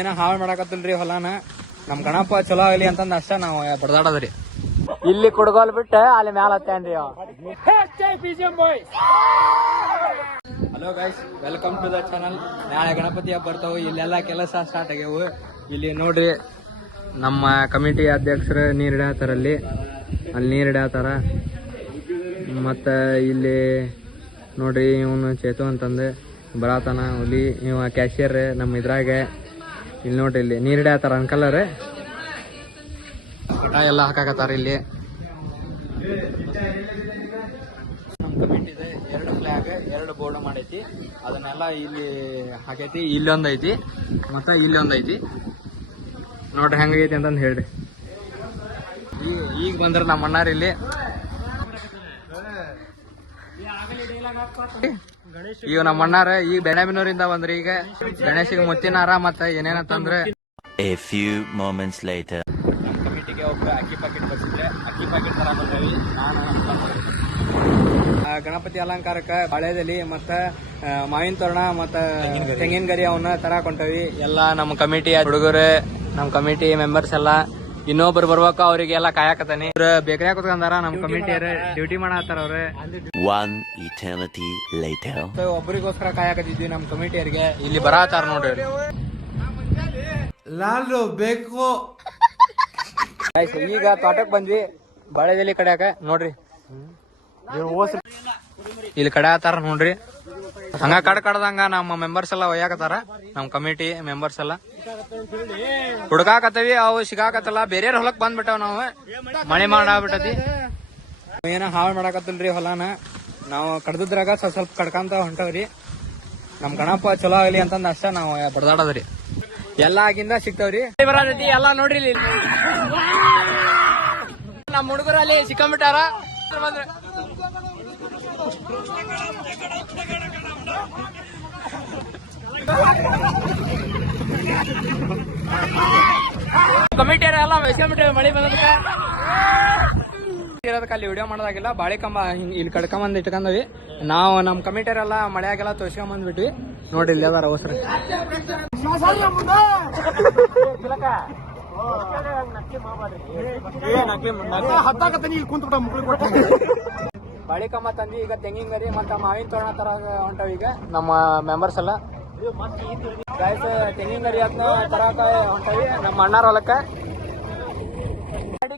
ಏನ ಹಾಳು ಮಾಡಾಕತ್ತಲ್ರಿ ಹೊಲಾನ. ನಮ್ ಗಣಪ ಚಲೋ ಆಗಲಿ ಅಂತಂದ ಅಷ್ಟ ನಾವು ಬಡದಾಡದ್ರಿ. ಇಲ್ಲಿ ಕುಡ್ಗೋಲ್ ಬಿಟ್ಟ ಅಲ್ಲಿ ಮ್ಯಾಲ ಹತ್ತೇನ್ರಿ. Hello guys, welcome to the channel. ನಾಳೆ ಗಣಪತಿ ಹಬ್ಬ ಬರ್ತಾವ. ಇಲ್ಲೆಲ್ಲಾ ಕೆಲಸ ಸ್ಟಾರ್ಟ್ ಆಗ್ಯಾವು. ಇಲ್ಲಿ ನೋಡ್ರಿ ನಮ್ಮ ಕಮಿಟಿ ಅಧ್ಯಕ್ಷರು ನೀರ್ ಇಡಾತಾರ. ಅಲ್ಲಿ ನೀರ್ ಇಡಾತಾರ. ಮತ್ತ ಇಲ್ಲಿ ನೋಡ್ರಿ ಇವನು ಚೇತು ಅಂತಂದು ಬರಾತನ. ಹುಲಿ ಇವ ಕ್ಯಾಶಿಯರ್ ನಮ್ಮ ಇದ್ರಾಗ. ಇಲ್ಲಿ ನೋಡ್ರಿ ಇಲ್ಲಿ ನೀರ್ ಇಡಾತಾರ ಅಂಕಲರ್. ಊಟ ಎಲ್ಲ ಹಾಕಾಕತ್ತಾರ. ಇಲ್ಲಿ ನಮ್ಮ ಕಮಿಟಿ ಇದೆ. 2 ಫ್ಲಾಗ್ 2 ಬೋರ್ಡ್ ಮಾಡೈತಿ. ಅದನ್ನೆಲ್ಲ ಇಲ್ಲಿ ಹಾಕೈತಿ. ಇಲ್ಲೊಂದ್ ಐತಿ ಮತ್ತ ಇಲ್ಲೊಂದ್ ಐತಿ. ನೋಡ್ರಿ ಹೆಂಗೈತಿ ಅಂತಂದು ಹೇಳ್ರಿ. ಈಗ ಬಂದ್ರ ನಮ್ಮ ಅಣ್ಣಾರ ಇಲ್ಲಿ. ಈಗ ನಮ್ಮ ಅಣ್ಣಾರ ಈಗ ಬೆಣಬಿನೂರಿಂದ ಬಂದ್ರಿ. ಈಗ ಗಣೇಶಿಗೆ ಮುತ್ತಿನಾರ ಮತ್ತ ಏನೇನಂತಂದ್ರೆ A few moments later. ನಮ್ಮ ಕಮಿಟಿಗೆ ಒಬ್ಬ ಅಕ್ಕಿ ಪಾಕೆಟ್ ಬರ್ಸಿದ್ರೆ ಅಕ್ಕಿ ಪಾಕೆಟ್ ತರ ಬಂದ್ರಿ. ನಾನು ಗಣಪತಿ ಅಲಂಕಾರಕ್ಕೆ ಬಾಳೆದೆಲಿ ಮತ್ತ ಮಾವಿನ ತೋರಣ ಮತ್ತ ತೆಂಗಿನ ಗರಿ ಅವನ್ನ ತರಾಕೊಂಟವಿ. ಎಲ್ಲ ನಮ್ಮ ಕಮಿಟಿ ಹುಡುಗರು, ನಮ್ಮ ಕಮಿಟಿ ಮೆಂಬರ್ಸ್ ಎಲ್ಲ. ಇನ್ನೊಬ್ರು ಬರ್ಬೇಕು, ಅವ್ರಿಗೆಲ್ಲ ಕಾಯಕತ್ತಾನಿ. ಬೇಕರಿಯಾಗ ಕುತ್ಕೊಂಡಾರ. ನಮ್ಮ ಕಮಿಟಿಯರ್ ಡ್ಯೂಟಿ ಮಾಡತ್ತಾರ. ಅವ್ರೆ One eternity later. ಒಬ್ಬರಿಗೋಸ್ಕರ ಕಾಯಕತ್ತಿದ್ವಿ ನಮ್ಮ ಕಮಿಟಿಯರ್ಗೆ. ಇಲ್ಲಿ ಬರತ್ತಾರ ನೋಡ್ರಿ. ಲಾಲು ಬೇಕು. ಈಗ ತೋಟಕ್ ಬಂದ್ವಿ ಬಾಳೆದೆಲಿ ಕಡ್ಯಾಕ. ನೋಡ್ರಿ ಇಲ್ಲಿ ಕಡೆ ಆತಾರ ನೋಡ್ರಿ. ಹಂಗ ಕಡ್ದಂಗ ನಮ್ಮ ಮೆಂಬರ್ಸ್ ಎಲ್ಲ ಒಯ್ಯಾಕತ್ತಾರ. ನಮ್ ಕಮಿಟಿ ಮೆಂಬರ್ಸ್ ಎಲ್ಲ ಹುಡ್ಕಾಕತ್ತವಿ. ಅವು ಸಿಗಾಕತ್ತಲ್ಲ. ಬೇರೆ ಹೊಲಕ್ ಬಂದ್ಬಿಟ್ಟವ್. ನಾವು ಮಳೆ ಮಾಡಾಬಿಟ್ಟತಿ. ಏನ ಹಾಳು ಮಾಡಾಕತ್ತಲ್ರಿ ಹೊಲಾನ. ನಾವು ಕಡ್ದ್ರಾಗ ಸ್ವಲ್ಪ ಕಡ್ಕಂತ ಹೊಂಟವ್ರಿ. ನಮ್ ಗಣಪ ಚಲೋ ಆಗಲಿ ಅಂತಂದ ಅಷ್ಟ ನಾವು ಬಡದಾಡದ್ರಿ. ಎಲ್ಲಾ ಆಗಿಂದ ಸಿಗ್ತಾವ್ರಿ. ಬರತೈತಿ ಎಲ್ಲಾ ನೋಡ್ರಿ. ನಮ್ಮ ಹುಡುಗರು ಅಲ್ಲಿ ಸಿಕ್ಕಂಬಿಟ್ಟಾರ. ಕಮಿಟಿಯರ ಎಲ್ಲ ಸಿಕ್ಕಂಬಿಟ್ಟಾರ. ಮಳಿ ಬಂದದಕ್ಕೆ ಅಲ್ಲಿ ವಿಡಿಯೋ ಮಾಡೋದಾಗಿಲ್ಲ. ಬಾಳೆ ಕಂಬ ಇಲ್ಲಿ ಕಡ್ಕೊಂಬಂದ್ ಇಟ್ಕೊಂಡವಿ. ನಾವು ನಮ್ ಕಮಿಟಿಯರೆಲ್ಲ ಮಳೆಯಾಗೆಲ್ಲ ತೋರ್ಸ್ಕೊಂಬಂದ್ಬಿಟ್ವಿ. ನೋಡ್ರಿ ಇಲ್ಲಿ ಅದಾರ ಅವಸರ. ಬಾಳೆ ಕಂಬ ತಂದಿ. ಈಗ ತೆಂಗಿನ ಗರಿ ಮತ್ತ ಮಾವಿನ ತೋರಣ ತರ ಹೊಂಟಾವ. ಈಗ ನಮ್ಮ ಮೆಂಬರ್ಸ್ ಎಲ್ಲ ತೆಂಗಿನ ಗರಿ ಹತ್ನ ತರಕ ಹೊಂಟಾವಿ. ನಮ್ಮ ಅಣ್ಣಾರ ಹೊಲಕ್ಕ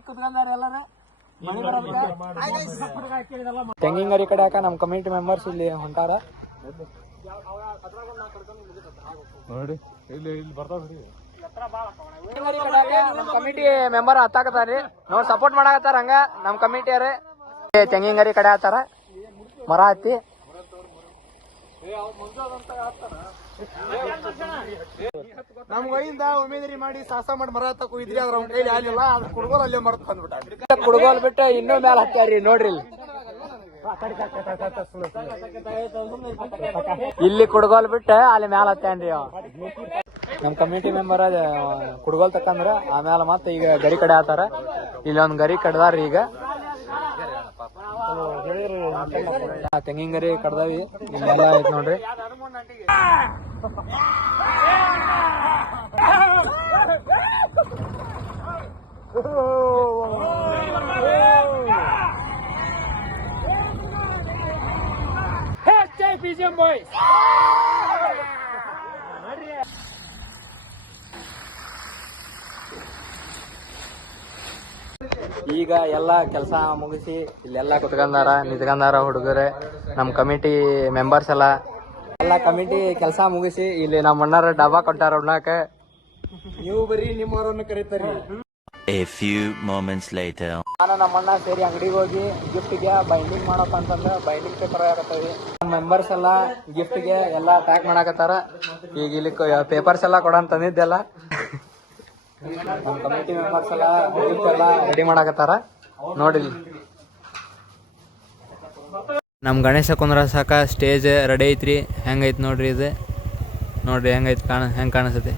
ಕುತ್ಕೊಂಡಾರ ಎಲ್ಲಾರ. ತೆಂಗಿನ ಗರಿ ಕಡ್ಯಾಕ ನಮ್ ಕಮಿಟಿ ಮೆಂಬರ್ಸ್ ಇಲ್ಲಿ ಹೊಂಟಾರ. ನೋಡಿ ಇಲ್ಲಿ ಬರ್ತಾವ. ನಮ್ ಕಮಿಟಿ ಮೆಂಬರ್ ಹತ್ತಾಕತಾರ್ರಿ. ನೋಡ್ ಸಪೋರ್ಟ್ ಮಾಡಾಕತ್ತಾರ. ಹಂಗ ನಮ್ ಕಮಿಟಿಯರ ತೆಂಗಿನ ಗರಿ ಕಡೆ ಆತಾರ. ಮರ ಹತ್ತಿ ನಮ್ ಕೈಯಿಂದ ಉಮೇದರಿ ಮಾಡಿ ಸಾಹಸ ಮಾಡಿ ಮರ ಹತ್ತಕ್ ಹೋಗಿದ್ರಿ. ಅದ್ರ ಅವ್ನ ಕೈಲಿ ಆಗ್ಲಿಲ್ಲ. ಅದ್ರ ಕುಡ್ಗೋಲ್ ಅಲ್ಲೇ ಮರ್ತ ಬಂದ್ಬಿಟ್ಟ. ಕುಡ್ಗೋಲ್ ಬಿಟ್ಟು ಇನ್ನೂ ಮ್ಯಾಲ ಹತ್ಯಾರ್ರಿ. ನೋಡ್ರಿ ಇಲ್ಲಿ ಕುಡ್ಗೋಲ್ ಬಿಟ್ಟ ಅಲ್ಲಿ ಮ್ಯಾಲ ಹತ್ತೇನ್ರಿ. ನಮ್ ಕಮಿಟಿ ಮೆಂಬರ್ ಕುಡ್ಗೋಲ್ ತಕ್ಕಂದ್ರ ಆಮ್ಯಾಲ ಮತ್ತ ಈಗ ಗರಿ ಕಡೆ ಆತಾರ. ಇಲ್ಲೊಂದ್ ಗರಿ ಕಡ್ದಾರ್ರಿ. ಈಗ ತೆಂಗಿನ ಗರಿ ಕಡ್ದಾವಿ. ಇಲ್ಲೆಲ್ಲ ಐತ್ ನೋಡ್ರಿ. ಈಗ ಎಲ್ಲಾ ಕೆಲಸ ಮುಗಿಸಿ ಇಲ್ಲೆಲ್ಲಾ ಕುತ್ಕೊಂಡಾರ ನಿಂತ್ಕೊಂಡಾರ ಹುಡುಗರೆ. ನಮ್ ಕಮಿಟಿ ಮೆಂಬರ್ಸ್ ಎಲ್ಲ ಕಮಿಟಿ ಕೆಲಸ ಮುಗಿಸಿ ಇಲ್ಲಿ ನಮ್ಮ ಅಣ್ಣಾರ ಡಬ್ಬಾ ಕೊಟ್ಟಾರ ಉಣ್ಣಾಕ. ನೀವು ಬರೀ ನಿಮ್ಮವರನ್ನು ಕರೀತಾರಿ. A few moments later. ನಾನು ನಮ್ಮ ಅಣ್ಣ ಸೇರಿ ಅಂಗಡಿಗೆ ಹೋಗಿ ಗಿಫ್ಟ್ಗೆ ಬೈಂಡಿಂಗ್ ಮಾಡಪ್ಪ ಅಂತಂದ್ರೆ ಬೈಂಡಿಂಗ್ ಪೇಪರ್ ಆಗತ್ತವಿ. ನಮ್ಮ ಮೆಂಬರ್ಸ್ ಎಲ್ಲ ಗಿಫ್ಟ್ಗೆ ಎಲ್ಲ ಪ್ಯಾಕ್ ಮಾಡಾಕತ್ತಾರ. ಈಗ ಇಲ್ಲಿ ಪೇಪರ್ಸ್ ಎಲ್ಲ ಕೊಡಂತಂದಿದ್ದೆಲ್ಲ ನಮ್ಮ ಕಮಿಟಿ ಮೆಂಬರ್ಸ್ ಎಲ್ಲ ಗಿಫ್ಟ್ ಎಲ್ಲ ರೆಡಿ ಮಾಡಾಕತ್ತಾರ. ನೋಡಿ ನಮ್ಮ ಗಣೇಶ ಕುಂದ್ರಸಾಕ ಸ್ಟೇಜ್ ರೆಡಿ ಐತ್ರಿ. ಹೆಂಗೈತಿ ನೋಡ್ರಿ ಇದು. ನೋಡ್ರಿ ಹೆಂಗೈತಿ ಹೆಂಗ್ ಕಾಣಿಸ್ತೈತಿ.